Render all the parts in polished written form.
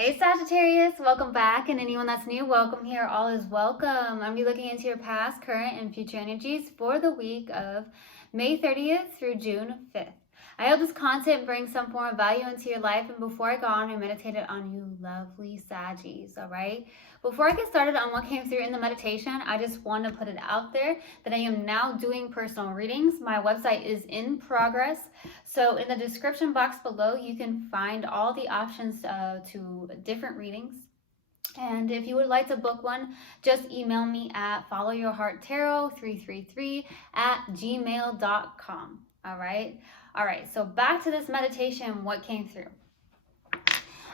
Hey Sagittarius, welcome back, and anyone that's new, welcome here. All is welcome. I'm going to be looking into your past, current, and future energies for the week of May 30th through June 5th. I hope this content brings some form of value into your life, and before I go on, I meditated on you lovely Saggies, all right? Before I get started on what came through in the meditation, I just want to put it out there that I am now doing personal readings. My website is in progress, so in the description box below, you can find all the options to different readings. And if you would like to book one, just email me at followyourhearttarot333@gmail.com. All right, so back to this meditation, what came through.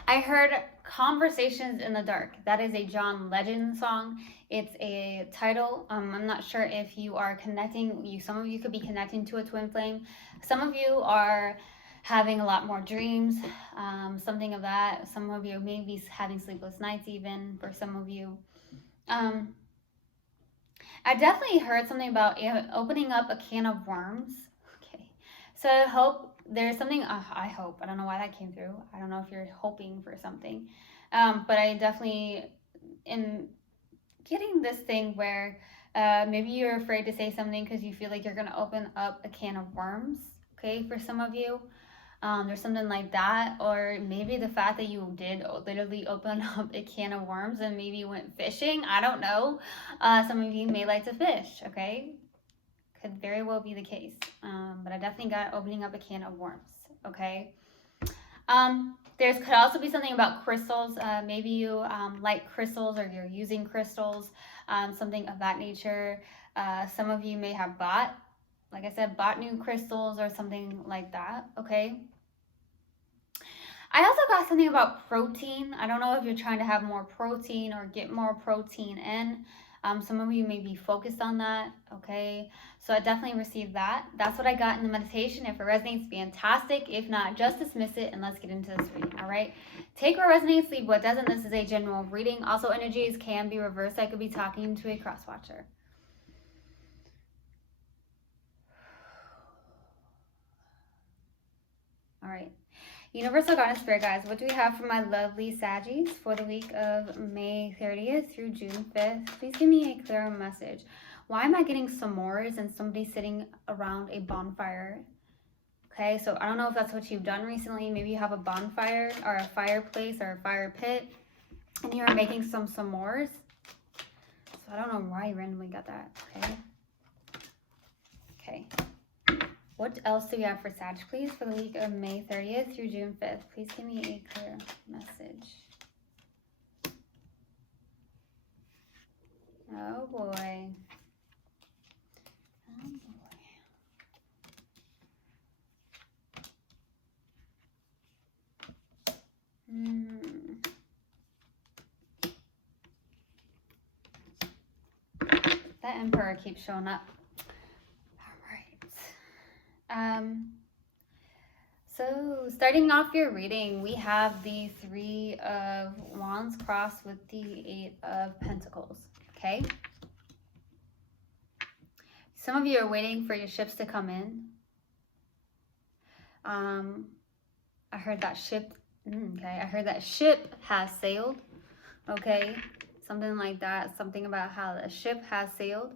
I heard Conversations in the Dark. That is a John Legend song. It's a title. I'm not sure if you are connecting. Some of you could be connecting to a twin flame. Some of you are having a lot more dreams, something of that. Some of you may be having sleepless nights even, for some of you. I definitely heard something about opening up a can of worms. Okay, so I hope there's something, I hope, I don't know why that came through. I don't know if you're hoping for something, but I definitely am getting this thing where maybe you're afraid to say something because you feel like you're going to open up a can of worms, okay, for some of you. There's something like that, or maybe the fact that you did literally open up a can of worms and maybe you went fishing. I don't know. Some of you may like to fish, okay? Could very well be the case. But I definitely got opening up a can of worms, okay? There's could also be something about crystals. Maybe you like crystals or you're using crystals, something of that nature. Some of you may have bought, like I said, bought new crystals or something like that, okay? I also got something about protein. I don't know if you're trying to have more protein or get more protein in. Some of you may be focused on that, okay? So I definitely received that. That's what I got in the meditation. If it resonates, fantastic. If not, just dismiss it and let's get into this reading, all right? Take what resonates, leave what doesn't. This is a general reading. Also, energies can be reversed. I could be talking to a cross-watcher. All right. Universal Guidance Spirit Guides, what do we have for my lovely Saggies for the week of May 30th through June 5th? Please give me a clearer message. Why am I getting s'mores and somebody sitting around a bonfire? Okay, so I don't know if that's what you've done recently. Maybe you have a bonfire or a fireplace or a fire pit and you're making some s'mores. So I don't know why you randomly got that, okay? Okay. What else do we have for Sag, please, for the week of May 30th through June 5th? Please give me a clear message. Oh, boy. Oh, boy. That Emperor keeps showing up. So starting off your reading, we have the Three of Wands crossed with the Eight of Pentacles, okay? Some of you are waiting for your ships to come in. I heard that ship, okay? I heard that ship has sailed, okay? Something like that, something about how the ship has sailed.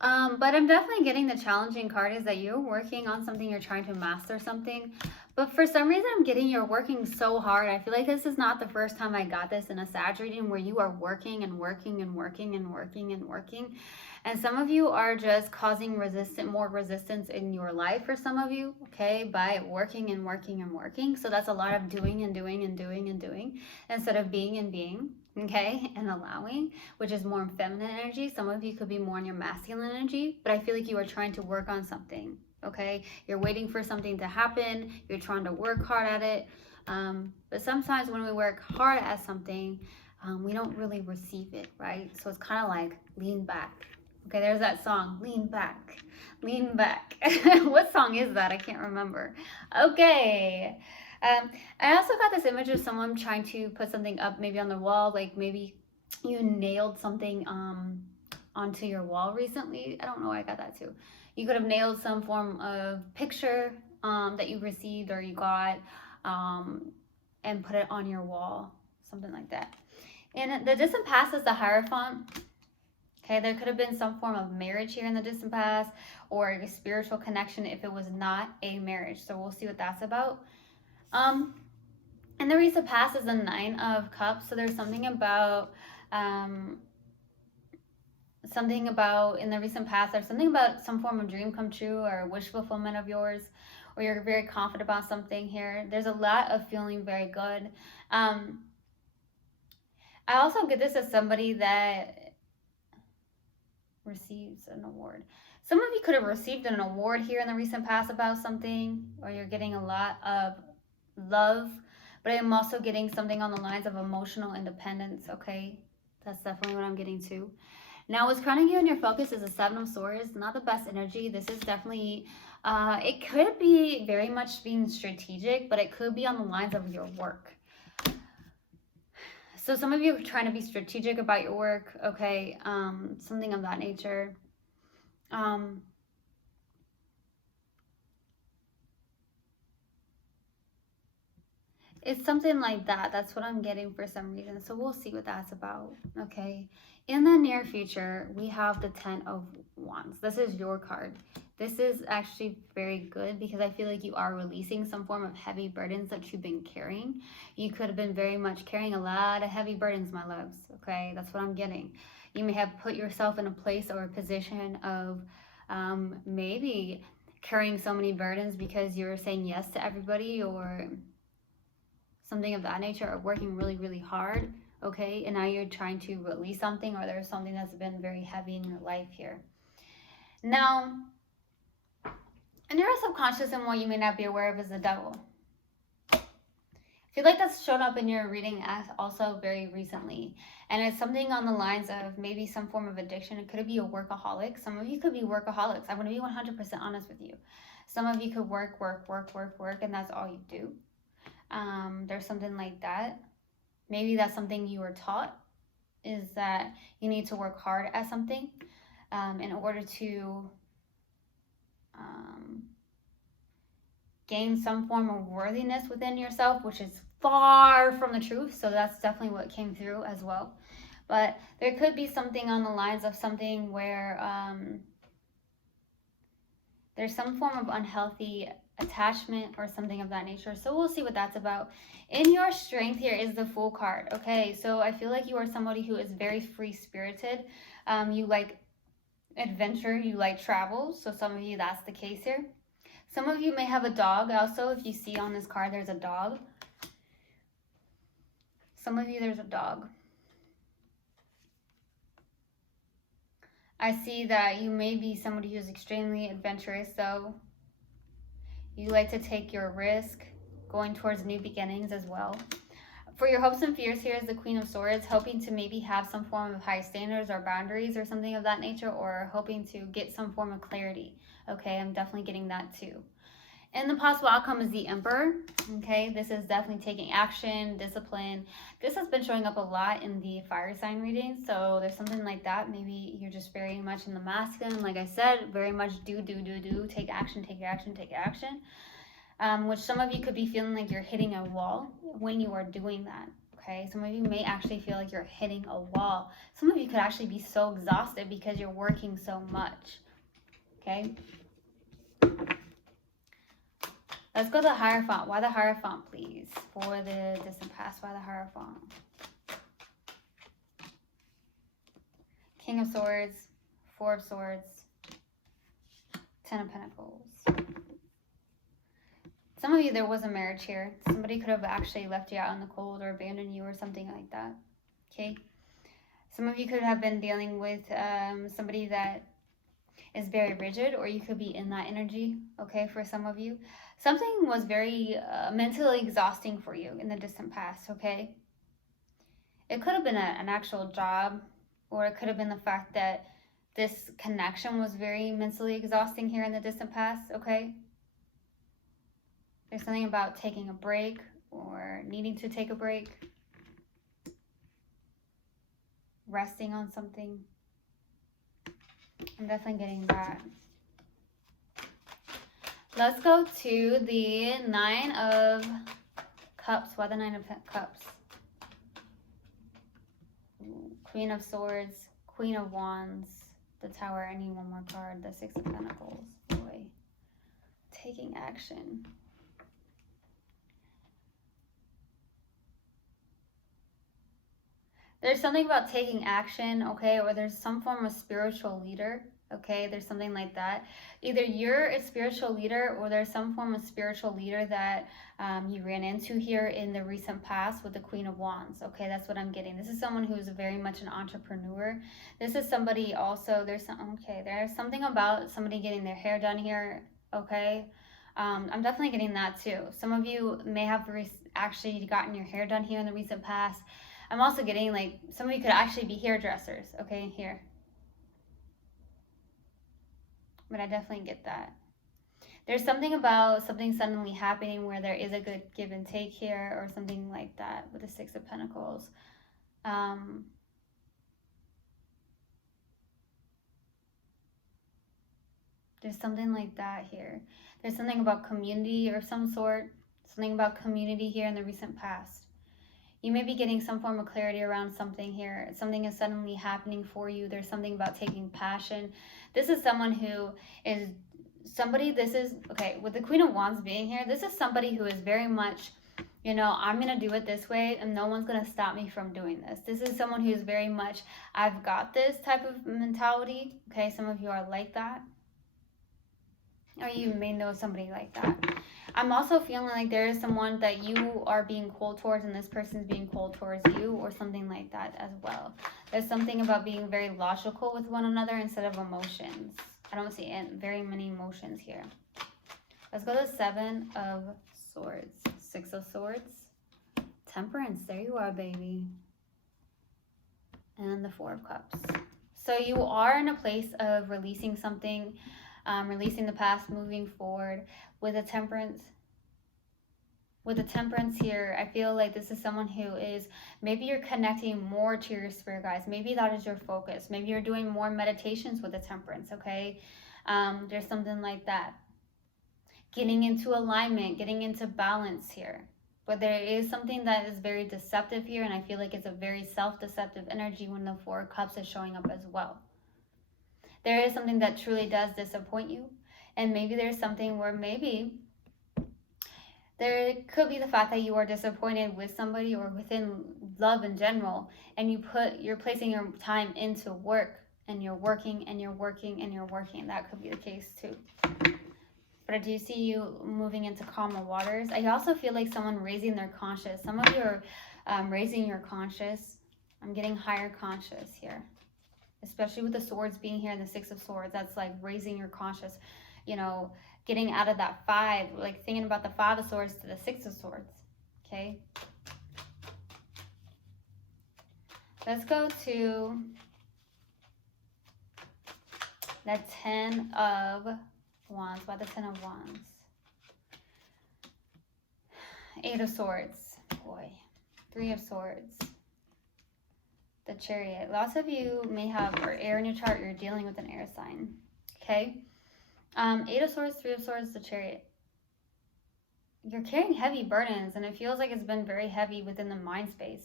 But I'm definitely getting the challenging card is that you're working on something, you're trying to master something. But for some reason, I'm getting you're working so hard. I feel like this is not the first time I got this in a Sag reading where you are working and working and working and working and working. And some of you are just causing more resistance in your life for some of you, okay, by working and working and working. So that's a lot of doing and doing and doing and doing instead of being and being, okay, and allowing, which is more feminine energy. Some of you could be more in your masculine energy, but I feel like you are trying to work on something, okay? You're waiting for something to happen. You're trying to work hard at it. But sometimes when we work hard at something, we don't really receive it, right? So it's kind of like lean back. Okay, there's that song, lean back, lean back. What song is that? I can't remember. Okay. I also got this image of someone trying to put something up maybe on the wall, like maybe you nailed something onto your wall recently. I don't know why I got that too. You could have nailed some form of picture that you received or you got and put it on your wall. something like that. And the distant past is the Hierophant. Okay, there could have been some form of marriage here in the distant past, or a spiritual connection if it was not a marriage. So we'll see what that's about. And the recent past is the Nine of Cups. So there's something about in the recent past, there's something about some form of dream come true or wish fulfillment of yours, or you're very confident about something here. There's a lot of feeling very good. I also get this as somebody that receives an award. Some of you could have received an award here in the recent past about something, or you're getting a lot of love, but I'm also getting something on the lines of emotional independence, okay? That's definitely what I'm getting too. Now, what's crowning you in your focus is a Seven of Swords. Not the best energy. This is definitely, it could be very much being strategic, but it could be on the lines of your work. So some of you are trying to be strategic about your work, okay? Something of that nature. It's something like that. That's what I'm getting for some reason. So we'll see what that's about, okay? In the near future, we have the Ten of Wands. This is your card. This is actually very good because I feel like you are releasing some form of heavy burdens that you've been carrying. You could have been very much carrying a lot of heavy burdens, my loves, okay? That's what I'm getting. You may have put yourself in a place or a position of maybe carrying so many burdens because you're saying yes to everybody, or something of that nature, or working really, really hard, okay? And now you're trying to release something, or there's something that's been very heavy in your life here. Now, in your subconscious, and what you may not be aware of, is the devil. I feel like that's shown up in your reading as also very recently. And it's something on the lines of maybe some form of addiction. It could be a workaholic. Some of you could be workaholics. I'm going to be 100% honest with you. Some of you could work, and that's all you do. There's something like that. Maybe that's something you were taught, is that you need to work hard at something in order to gain some form of worthiness within yourself, which is far from the truth. So that's definitely what came through as well. But there could be something on the lines of something where there's some form of unhealthy attachment or something of that nature. So we'll see what that's about. In your strength here is the Fool card. Okay, so I feel like you are somebody who is very free-spirited. You like adventure, you like travel. So some of you, that's the case here. Some of you may have a dog also. If you see on this card, there's a dog. Some of you, there's a dog. I see that you may be somebody who's extremely adventurous, though. You like to take your risk, going towards new beginnings as well. For your hopes and fears, here is the Queen of Swords, hoping to maybe have some form of high standards or boundaries or something of that nature, or hoping to get some form of clarity. Okay, I'm definitely getting that too. And the possible outcome is the Emperor. Okay, this is definitely taking action, discipline. This has been showing up a lot in the fire sign readings. So there's something like that. Maybe you're just very much in the masculine. Like I said, very much do. Take action. Which some of you could be feeling like you're hitting a wall when you are doing that. Okay, some of you may actually feel like you're hitting a wall. Some of you could actually be so exhausted because you're working so much. Okay. Let's go to the Hierophant. Why the Hierophant, please? For the distant past, why the Hierophant? King of Swords, Four of Swords, Ten of Pentacles. Some of you, there was a marriage here. Somebody could have actually left you out in the cold or abandoned you or something like that. Okay? Some of you could have been dealing with somebody that is very rigid, or you could be in that energy, okay, for some of you. Something was very mentally exhausting for you in the distant past, okay? It could have been an actual job, or it could have been the fact that this connection was very mentally exhausting here in the distant past, okay? There's something about taking a break or needing to take a break, resting on something. I'm definitely getting that. Let's go to the Nine of Cups. Why the Nine of Cups? Queen of Swords, Queen of Wands, the Tower. I need one more card. The Six of Pentacles. Boy. Taking action. There's something about taking action, okay? Or there's some form of spiritual leader, okay? There's something like that. Either you're a spiritual leader or there's some form of spiritual leader that you ran into here in the recent past with the Queen of Wands, okay? That's what I'm getting. This is someone who's very much an entrepreneur. This is somebody also, there's something about somebody getting their hair done here, okay? I'm definitely getting that too. Some of you may have actually gotten your hair done here in the recent past. I'm also getting like some of you could actually be hairdressers, okay, here. But I definitely get that. There's something about something suddenly happening where there is a good give and take here or something like that with the Six of Pentacles. There's something like that here. There's something about community of some sort, something about community here in the recent past. You may be getting some form of clarity around something here. Something is suddenly happening for you. There's something about taking passion. This is someone who is somebody, okay, with the Queen of Wands being here, this is somebody who is very much, you know, I'm going to do it this way and no one's going to stop me from doing this. This is someone who is very much, I've got this type of mentality. Okay, some of you are like that. Or you may know somebody like that. I'm also feeling like there is someone that you are being cold towards and this person's being cold towards you or something like that as well. There's something about being very logical with one another instead of emotions. I don't see very many emotions here. Let's go to Seven of Swords. Six of Swords. Temperance. There you are, baby. And the Four of Cups. So you are in a place of releasing something, releasing the past, moving forward with a Temperance. With the Temperance here, I feel like this is someone who is, maybe you're connecting more to your spirit guides. Maybe that is your focus. Maybe you're doing more meditations with the Temperance, okay? There's something like that. Getting into alignment, getting into balance here. But there is something that is very deceptive here, and I feel like it's a very self-deceptive energy when the Four of Cups is showing up as well. There is something that truly does disappoint you, and maybe there's something where maybe there could be the fact that you are disappointed with somebody or within love in general, and you're placing your time into work, and you're working and you're working and you're working. That could be the case too. But I do see you moving into calmer waters. I also feel like someone raising their conscious. Some of you are raising your conscious. I'm getting higher conscious here, especially with the swords being here and the Six of Swords. That's like raising your conscious, you know, getting out of that five, like thinking about the Five of Swords to the Six of Swords, okay? Let's go to the Ten of Wands. Why the Ten of Wands? Eight of Swords. Boy. Three of Swords. The Chariot. Lots of you may have or air in your chart. You're dealing with an air sign, okay? Eight of Swords, Three of Swords, the Chariot. You're carrying heavy burdens, and it feels like it's been very heavy within the mind space.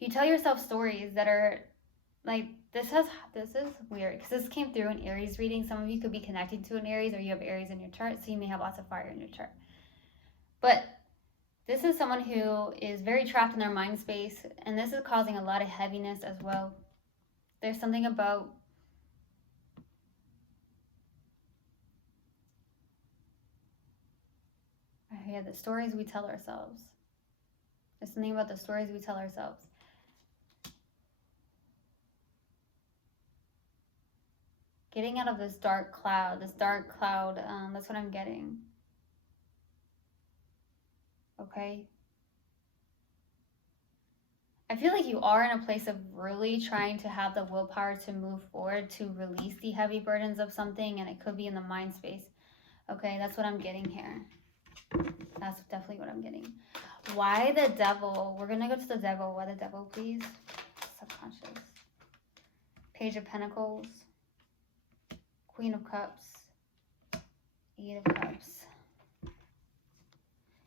You tell yourself stories that are like, this is weird, because this came through an Aries reading. Some of you could be connecting to an Aries, or you have Aries in your chart, so you may have lots of fire in your chart. But this is someone who is very trapped in their mind space, and this is causing a lot of heaviness as well. There's something about the stories we tell ourselves. There's something about the stories we tell ourselves. Getting out of this dark cloud, that's what I'm getting. Okay? I feel like you are in a place of really trying to have the willpower to move forward, to release the heavy burdens of something, and it could be in the mind space. Okay, that's what I'm getting here. That's definitely what I'm getting. Why the Devil? We're going to go to the Devil. Why the Devil, please? Subconscious. Page of Pentacles. Queen of Cups. Eight of Cups.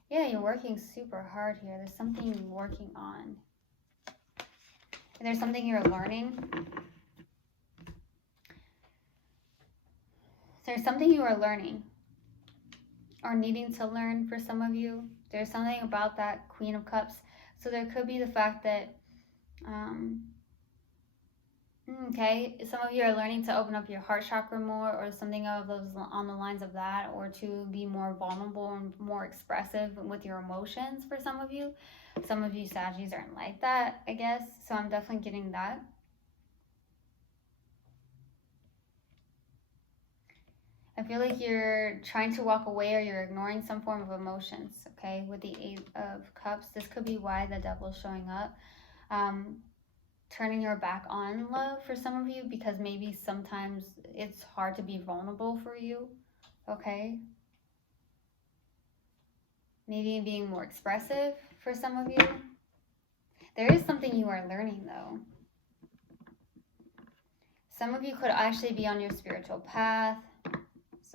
Yeah, you're working super hard here. There's something you're working on. There's something you're learning. There's something you are learning or needing to learn for some of you. There's something about that Queen of Cups. So there could be the fact that, okay, some of you are learning to open up your heart chakra more, or something of those on the lines of that, or to be more vulnerable and more expressive with your emotions for some of you. Some of you Saggies aren't like that, I guess. So I'm definitely getting that. I feel like you're trying to walk away, or you're ignoring some form of emotions, okay? With the Eight of Cups, this could be why the Devil's showing up. Turning your back on love for some of you, because maybe sometimes it's hard to be vulnerable for you, okay? Maybe being more expressive for some of you. There is something you are learning, though. Some of you could actually be on your spiritual path.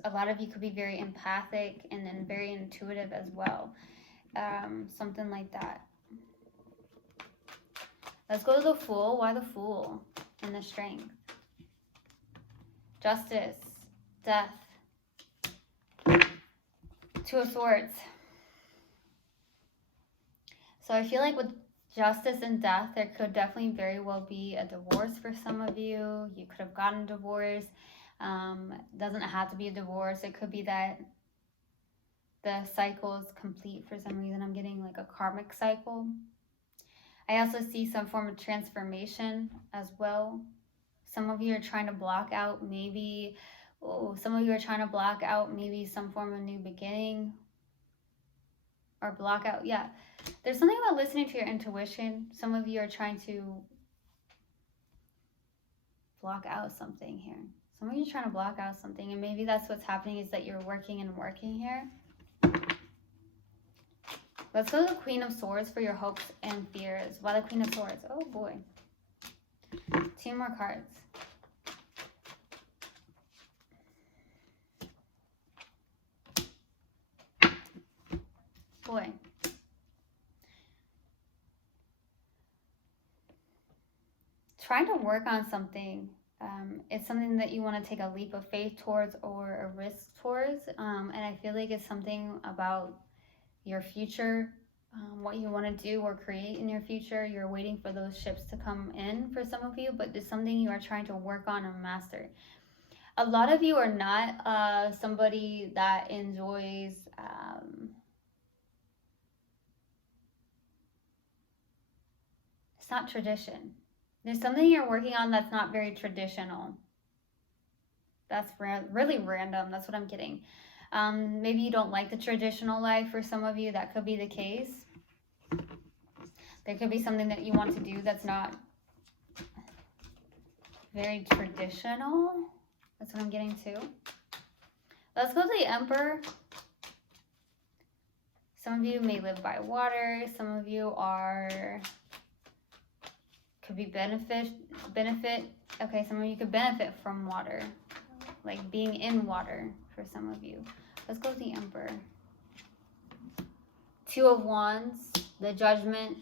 A lot of you could be very empathic and then very intuitive as well. Something like that. Let's go to the Fool. Why the Fool? And the Strength. Justice. Death. Two of Swords. So I feel like with Justice and Death, there could definitely very well be a divorce for some of you. You could have gotten a divorce. Doesn't have to be a divorce. It could be that the cycle is complete for some reason. I'm getting like a karmic cycle. I also see some form of transformation as well. Some of you are trying to block out maybe, some of you are trying to block out maybe some form of new beginning. Or block out, yeah. There's something about listening to your intuition. Some of you are trying to block out something here. Some of you are trying to block out something, and maybe that's what's happening, is that you're working here. Let's go to the Queen of Swords for your hopes and fears. Why the Queen of Swords? Oh boy. Two more cards. Boy. Trying to work on something. It's something that you want to take a leap of faith towards, or a risk towards. And I feel like it's something about your future, what you want to do or create in your future. You're waiting for those ships to come in for some of you, but it's something you are trying to work on and master. A lot of you are not somebody that enjoys it's not tradition. There's something you're working on that's not very traditional. That's really random. That's what I'm getting. Maybe you don't like the traditional life. For some of you, that could be the case. There could be something that you want to do that's not very traditional. That's what I'm getting to. Let's go to the Emperor. Some of you may live by water. Some of you could be benefit. Okay, some of you could benefit from water, like being in water for some of you. Let's go with the Emperor. Two of Wands, the Judgment,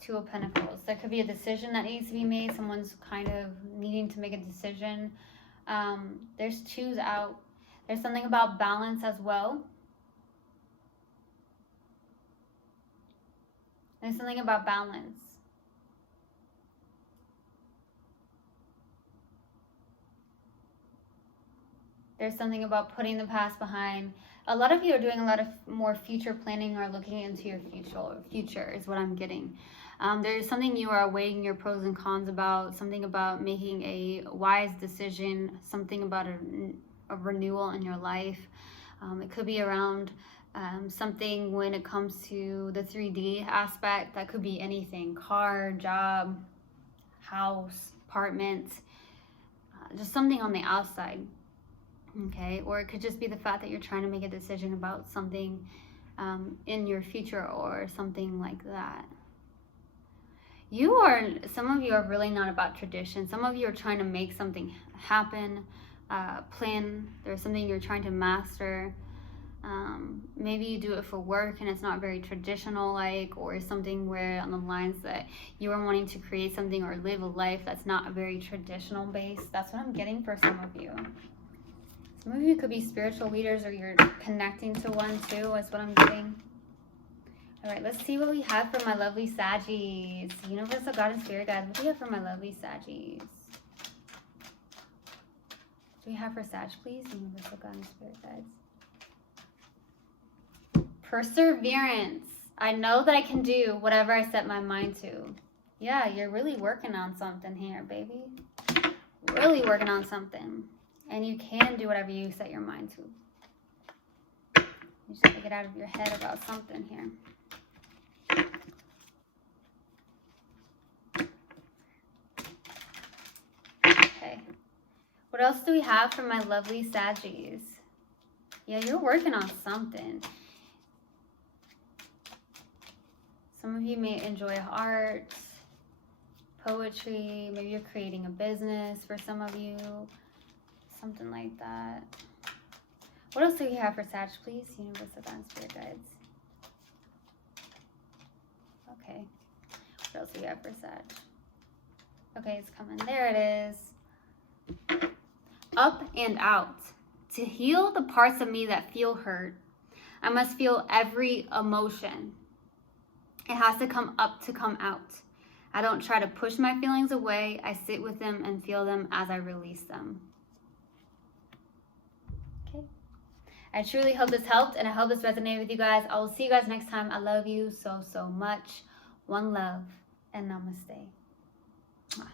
Two of Pentacles. There could be a decision that needs to be made. Someone's kind of needing to make a decision. There's twos out. There's something about balance as well. There's something about balance. There's something about putting the past behind. A lot of you are doing a lot of more future planning, or looking into your future is what I'm getting. There's something you are weighing your pros and cons about, something about making a wise decision, something about a renewal in your life. It could be around something when it comes to the 3D aspect. That could be anything: car, job, house, apartment, just something on the outside. Okay, or it could just be the fact that you're trying to make a decision about something in your future, or something like that. Some of you are really not about tradition. Some of you are trying to make something happen, plan. There's something you're trying to master. Maybe you do it for work and it's not very traditional, like, or something where on the lines that you are wanting to create something or live a life that's not a very traditional base. That's what I'm getting for some of you. Some of you could be spiritual leaders, or you're connecting to one too, is what I'm getting. All right, let's see what we have for my lovely Saggies. Universal God and Spirit Guides, what do we have for my lovely Saggies? What do we have for Sag, please? Universal God and Spirit Guides. Perseverance. I know that I can do whatever I set my mind to. Yeah, you're really working on something here, baby. Really working on something. And you can do whatever you set your mind to. You just have to get out of your head about something here. Okay. What else do we have for my lovely Saggies? Yeah, you're working on something. Some of you may enjoy art, poetry, maybe you're creating a business for some of you, something like that. What else do we have for Sag, please? Universal God and Spirit Guides. Okay. What else do we have for Sag? Okay, it's coming. There it is. Up and out. To heal the parts of me that feel hurt, I must feel every emotion. It has to come up to come out. I don't try to push my feelings away. I sit with them and feel them as I release them. Okay. I truly hope this helped, and I hope this resonated with you guys. I will see you guys next time. I love you so, so much. One love, and namaste. Mwah.